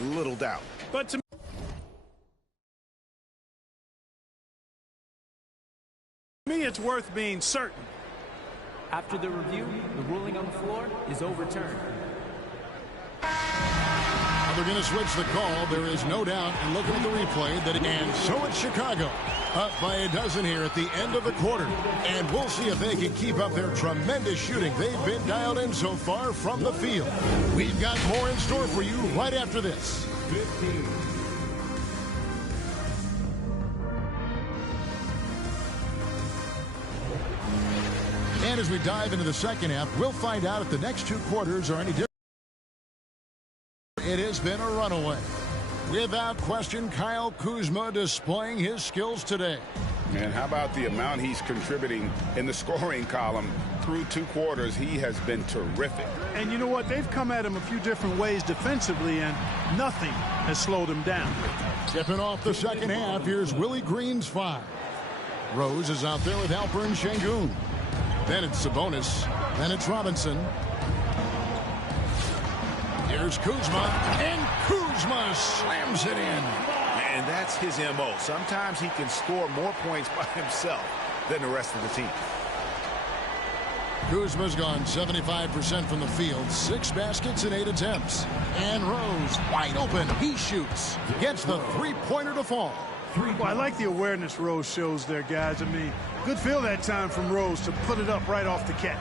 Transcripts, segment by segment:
little doubt. But to me, it's worth being certain. After the review, the ruling on the floor is overturned. They're going to switch the call. There is no doubt, and looking at the replay, and so it's Chicago. Up by a dozen here at the end of the quarter. And we'll see if they can keep up their tremendous shooting. They've been dialed in so far from the field. We've got more in store for you right after this. 15. And as we dive into the second half, we'll find out if the next two quarters are any different. It has been a runaway. Without question, Kyle Kuzma displaying his skills today. And how about the amount he's contributing in the scoring column through two quarters? He has been terrific. And you know what? They've come at him a few different ways defensively, and nothing has slowed him down. Tipping off the second half, here's Willie Green's 5. Rose is out there with Alperen Sengun. Then it's Sabonis. Then it's Robinson. Here's Kuzma, and Kuzma slams it in. And that's his M.O. Sometimes he can score more points by himself than the rest of the team. Kuzma's gone 75% from the field, 6 baskets in 8 attempts. And Rose, wide open, he shoots. Gets the three-pointer to fall. Well, I like the awareness Rose shows there, guys. I mean, good feel that time from Rose to put it up right off the catch.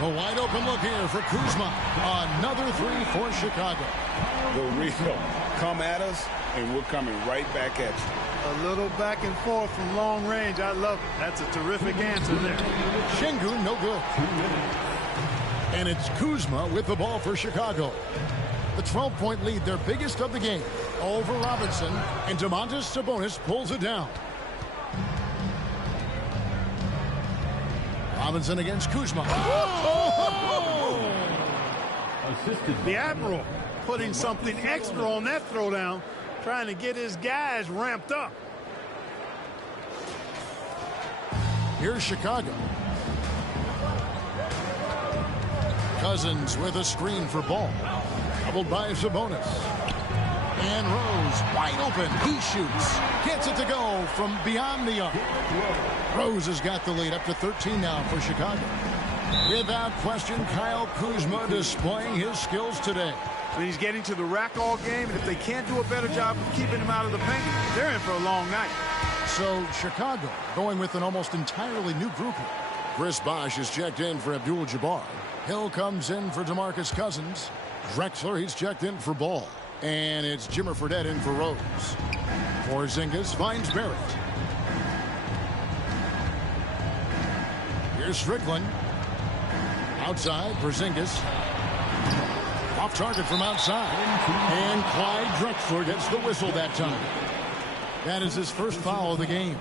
A wide open look here for Kuzma. Another 3 for Chicago. The real come at us, and we're coming right back at you. A little back and forth from long range. I love it. That's a terrific answer there. Sengun, no good. And it's Kuzma with the ball for Chicago. The 12-point lead, their biggest of the game, over Robinson, and Domantas Sabonis pulls it down. Robinson against Kuzma. The Admiral putting something extra on that throwdown, trying to get his guys ramped up. Here's Chicago. Cousins with a screen for Ball. Doubled by Sabonis. And Rose wide open. He shoots. Gets it to go from beyond the arc. Rose has got the lead up to 13 now for Chicago. Without question, Kyle Kuzma displaying his skills today. And he's getting to the rack all game, and if they can't do a better job of keeping him out of the paint, they're in for a long night. So Chicago going with an almost entirely new grouping. Chris Bosh is checked in for Abdul-Jabbar. Hill comes in for DeMarcus Cousins. Drexler, he's checked in for Ball. And it's Jimmer Fredette in for Rose. Porzingis finds Barrett. Here's Strickland. Outside, Porzingis. Off target from outside. And Clyde Drexler gets the whistle that time. That is his first foul of the game.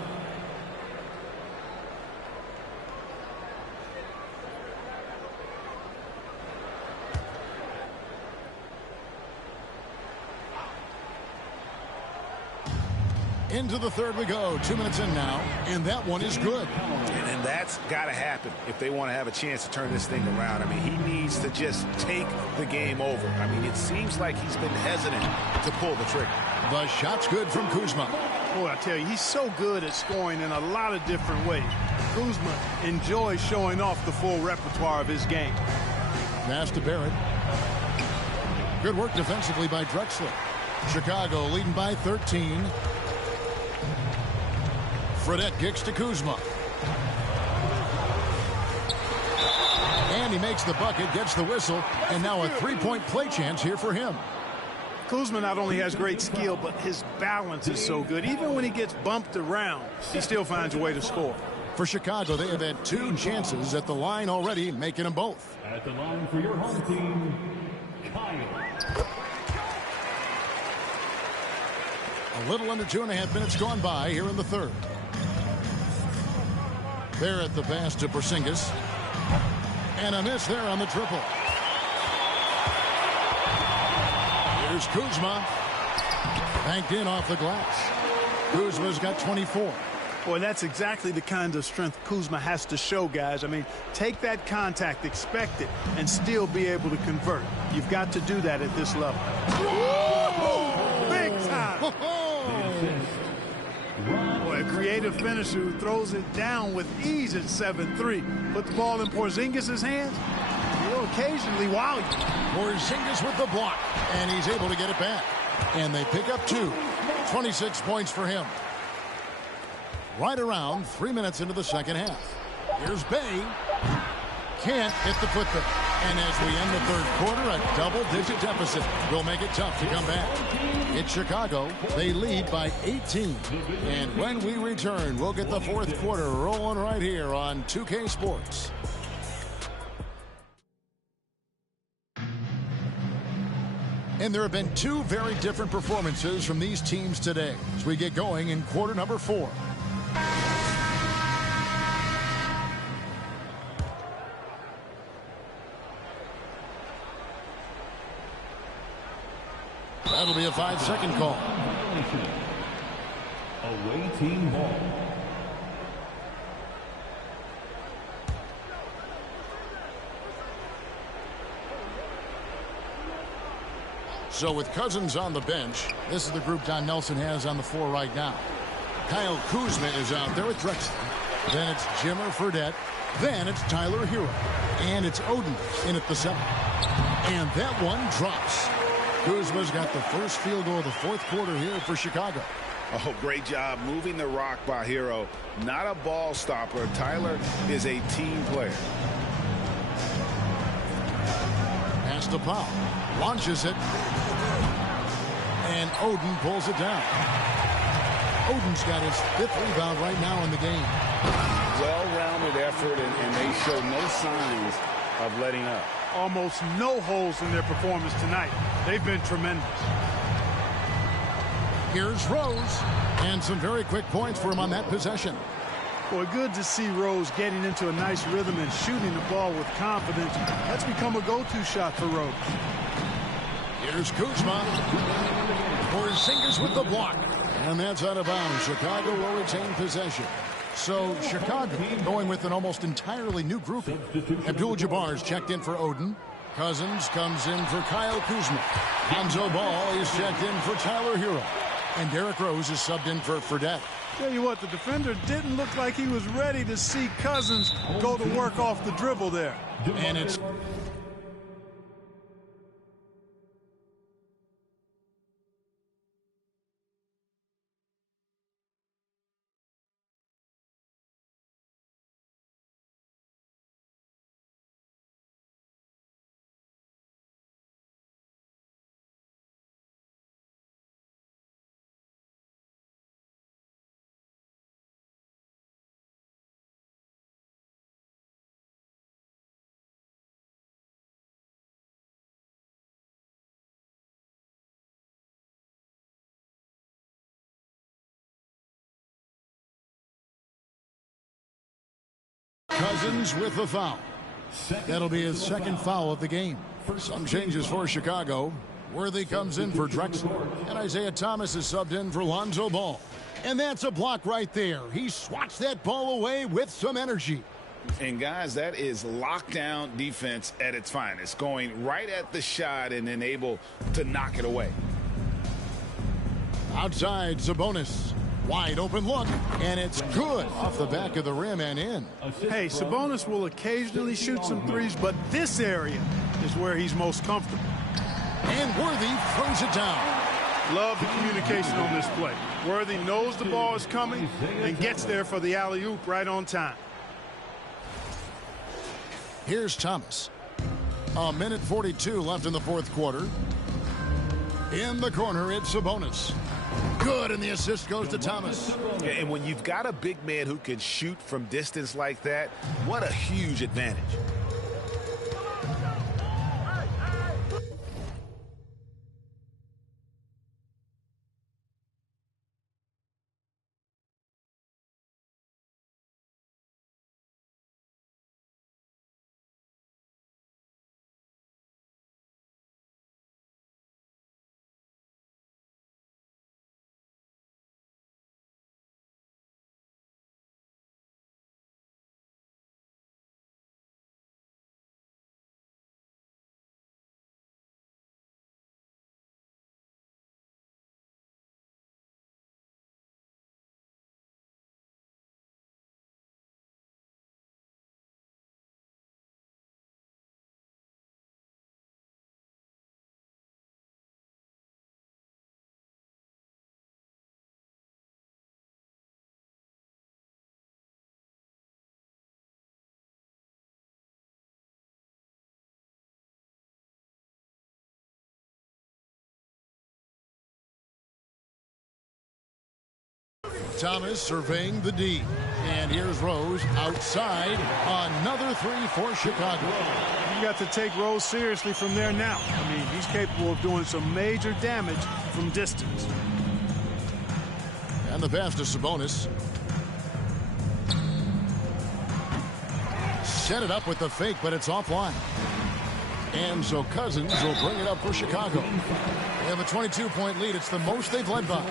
Into the third we go. 2 minutes in now, and that one is good. And that's got to happen if they want to have a chance to turn this thing around. I mean, he needs to just take the game over. I mean, it seems like he's been hesitant to pull the trigger. The shot's good from Kuzma. Boy, I tell you, he's so good at scoring in a lot of different ways. Kuzma enjoys showing off the full repertoire of his game. Pass to Barrett. Good work defensively by Drexler. Chicago leading by 13. Fredette kicks to Kuzma. And he makes the bucket, gets the whistle, and now a three-point play chance here for him. Kuzma not only has great skill, but his balance is so good. Even when he gets bumped around, he still finds a way to score. For Chicago, they have had 2 chances at the line already, making them both. At the line for your home team, Kyle. A little under 2.5 minutes gone by here in the third. Barrett the pass to Porzingis. And a miss there on the triple. Here's Kuzma. Banked in off the glass. Kuzma's got 24. Boy, that's exactly the kind of strength Kuzma has to show, guys. I mean, take that contact, expect it, and still be able to convert. You've got to do that at this level. Whoa! Big time! Boy, a creative finisher who throws it down with ease at 7-3. Put the ball in Porzingis' hands. He'll occasionally wow you. Porzingis with the block, and he's able to get it back. And they pick up 2. 26 points for him. Right around 3 minutes into the second half. Here's Bay. Can't hit the putback. And as we end the third quarter, a double-digit deficit will make it tough to come back. It's Chicago. They lead by 18. And when we return, we'll get the fourth quarter rolling right here on 2K Sports. And there have been 2 very different performances from these teams today as we get going in quarter number 4. That'll be a 5-second call. Away team ball. So with Cousins on the bench, this is the group Don Nelson has on the floor right now. Kyle Kuzma is out there with Drexler. Then it's Jimmer Fredette. Then it's Tyler Hero. And it's Oden in at the 7. And that one drops. Kuzma's got the first field goal of the fourth quarter here for Chicago. Oh, great job moving the rock by Hero. Not a ball stopper. Tyler is a team player. Pass to Powell. Launches it. And Oden pulls it down. Oden's got his 5th rebound right now in the game. Well-rounded effort, and they show no signs of letting up. Almost no holes in their performance tonight. They've been tremendous. Here's Rose. And some very quick points for him on that possession. Boy, good to see Rose getting into a nice rhythm and shooting the ball with confidence. That's become a go-to shot for Rose. Here's Kuzma. Porzingis with the block. And that's out of bounds. Chicago will retain possession. So Chicago going with an almost entirely new grouping. Abdul-Jabbar's checked in for Oden. Cousins comes in for Kyle Kuzma. Lonzo Ball is checked in for Tyler Hero. And Derrick Rose is subbed in for Fredette. Tell you what, the defender didn't look like he was ready to see Cousins go to work off the dribble there. And it's Cousins with the foul. That'll be his second foul of the game. Some changes for Chicago. Worthy comes in for Drexler. And Isaiah Thomas is subbed in for Lonzo Ball. And that's a block right there. He swats that ball away with some energy. And guys, that is lockdown defense at its finest. Going right at the shot and then able to knock it away. Outside, Sabonis. Wide open look, and it's good off the back of the rim and in. Hey, Sabonis will occasionally shoot some threes, but this area is where he's most comfortable. And Worthy throws it down. Love the communication on this play. Worthy knows the ball is coming and gets there for the alley-oop right on time. Here's Thomas. 1:42 left in the fourth quarter. In the corner, it's Sabonis. Good, and the assist goes to Thomas. And when you've got a big man who can shoot from distance like that, what a huge advantage. Thomas surveying the D. And here's Rose outside. Another three for Chicago. You got to take Rose seriously from there now. I mean, he's capable of doing some major damage from distance. And the pass to Sabonis. Set it up with the fake, but it's offline. And so Cousins will bring it up for Chicago. They have a 22-point lead. It's the most they've led by.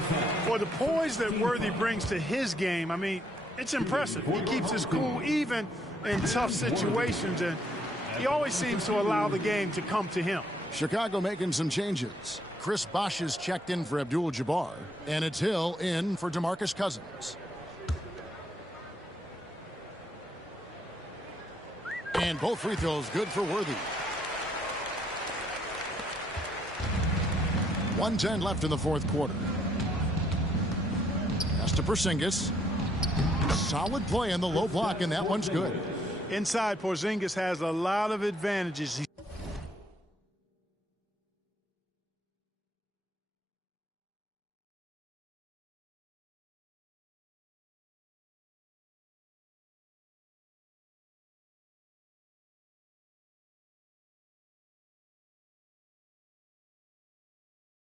For the poise that Worthy brings to his game, I mean, it's impressive. He keeps his cool even in tough situations, and he always seems to allow the game to come to him. Chicago making some changes. Chris Bosh is checked in for Abdul-Jabbar, and it's Hill in for DeMarcus Cousins. And both free throws good for Worthy. 1:10 left in the fourth quarter. Pass to Porzingis. Solid play in the low block, and that one's good. Inside, Porzingis has a lot of advantages.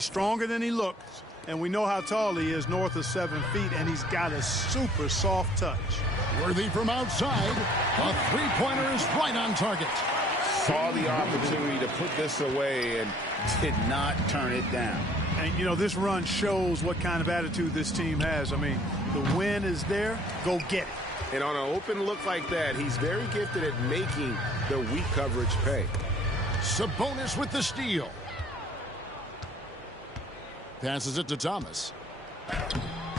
Stronger than he looks, and we know how tall he is, north of 7 feet, and he's got a super soft touch. Worthy from outside. A three-pointer is right on target. Saw the opportunity to put this away and did not turn it down. And, you know, this run shows what kind of attitude this team has. I mean, the win is there. Go get it. And on an open look like that, he's very gifted at making the weak coverage pay. Sabonis with the steal. Passes it to Thomas.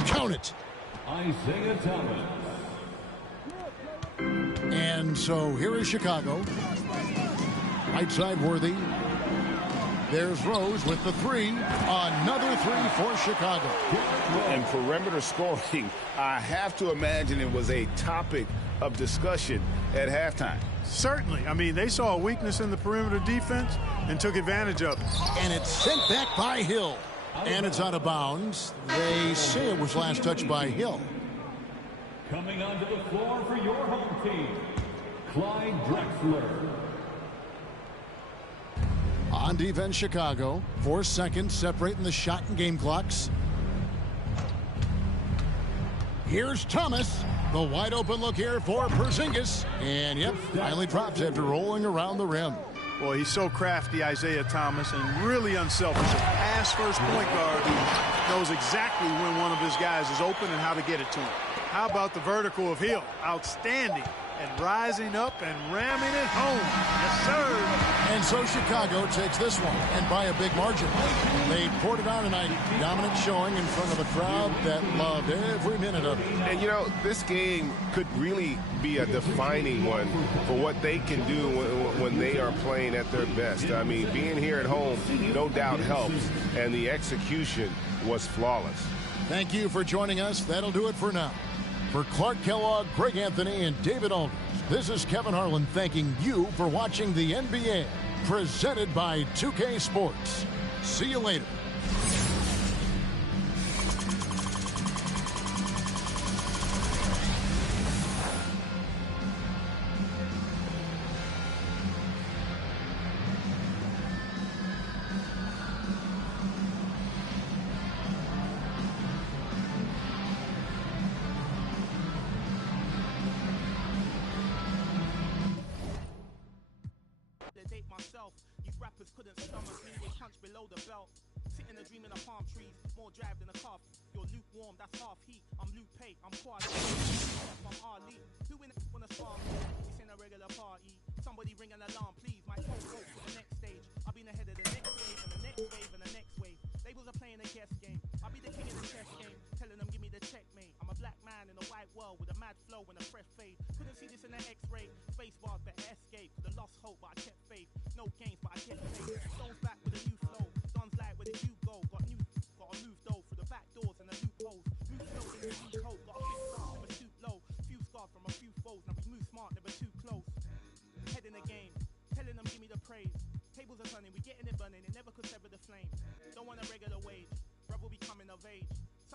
Count it. Isaiah Thomas. And so here is Chicago. Right side Worthy. There's Rose with the three. Another three for Chicago. And perimeter scoring, I have to imagine it was a topic of discussion at halftime. Certainly. I mean, they saw a weakness in the perimeter defense and took advantage of it. And it's sent back by Hill. And it's out of bounds. They say it was last touched by Hill. Coming onto the floor for your home team, Clyde Drexler. On defense, Chicago. 4 seconds separating the shot and game clocks. Here's Thomas. The wide open look here for Porzingis. And yep, finally drops after rolling around the rim. Boy, he's so crafty, Isaiah Thomas, and really unselfish. A pass-first point guard who knows exactly when one of his guys is open and how to get it to him. How about the vertical of Hill? Outstanding. And rising up and ramming it home. Yes, sir. And so Chicago takes this one, and by a big margin. They poured it on tonight. Dominant showing in front of a crowd that loved every minute of it. And, you know, this game could really be a defining one for what they can do when they are playing at their best. I mean, being here at home, no doubt helps, and the execution was flawless. Thank you for joining us. That'll do it for now. For Clark Kellogg, Greg Anthony, and David Aldridge, this is Kevin Harlan thanking you for watching the NBA, presented by 2K Sports. See you later. These rappers couldn't stomach me, they punch below the belt. Sitting a dream in a palm trees, more drive than a calf. You're lukewarm, that's half heat. I'm Luke Pay, I'm quad. I'm Ali. Who in wanna spar me? This ain't a regular party. Somebody ring an alarm, please. My phone goes to the next stage. I've been ahead of the next wave and the next wave and the next wave. Labels are playing a guess game. I'll be the king of the chess game, telling them give me the checkmate. I'm a black man in a white world with a mad flow and a fresh fade. Couldn't see this in the X-ray. Space bars better escape. Could've lost hope, but I kept faith. No games, but I kept faith. Stones back with a new flow. Don's like, where did you go? Got a move though through the back doors and the loopholes. Move slow in the new code. Got a big start, never shoot low. Few scars from a few foes. Now we move smart, never too close. Head in the game, telling them give me the praise. Tables are turning, we getting it burning. It never could sever the flame. Don't want a regular wage, brother will be coming of age.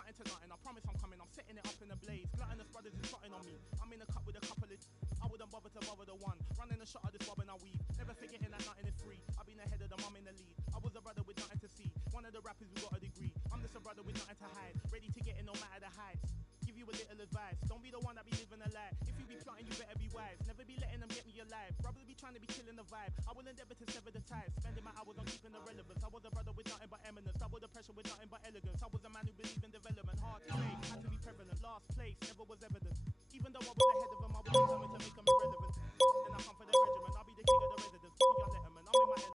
nothing to nothing. I promise I'm coming, I'm setting it up in a blaze. Gluttonous brothers is plotting on me. I'm in a cup with a couple of. I wouldn't bother to bother the one. Running a shot of this bob and I weave. Never forgetting that nothing is free. I've been ahead of the mum in the lead. I was a brother with nothing to see. One of the rappers who got a degree. I'm just a brother with nothing to hide. Ready to get in no matter the heights. Give you a little advice. Don't be the one that be living a lie. If you be plotting, you better be wise. Never be letting them get me alive. Brothers be trying to be killing the vibe. I will endeavor to sever the ties. Spending my hours on keeping the relevance. I was a brother with nothing but eminence. Double the pressure with nothing but elegance. I was a man who believed in development. Hard to say, had to be prevalent. Last place.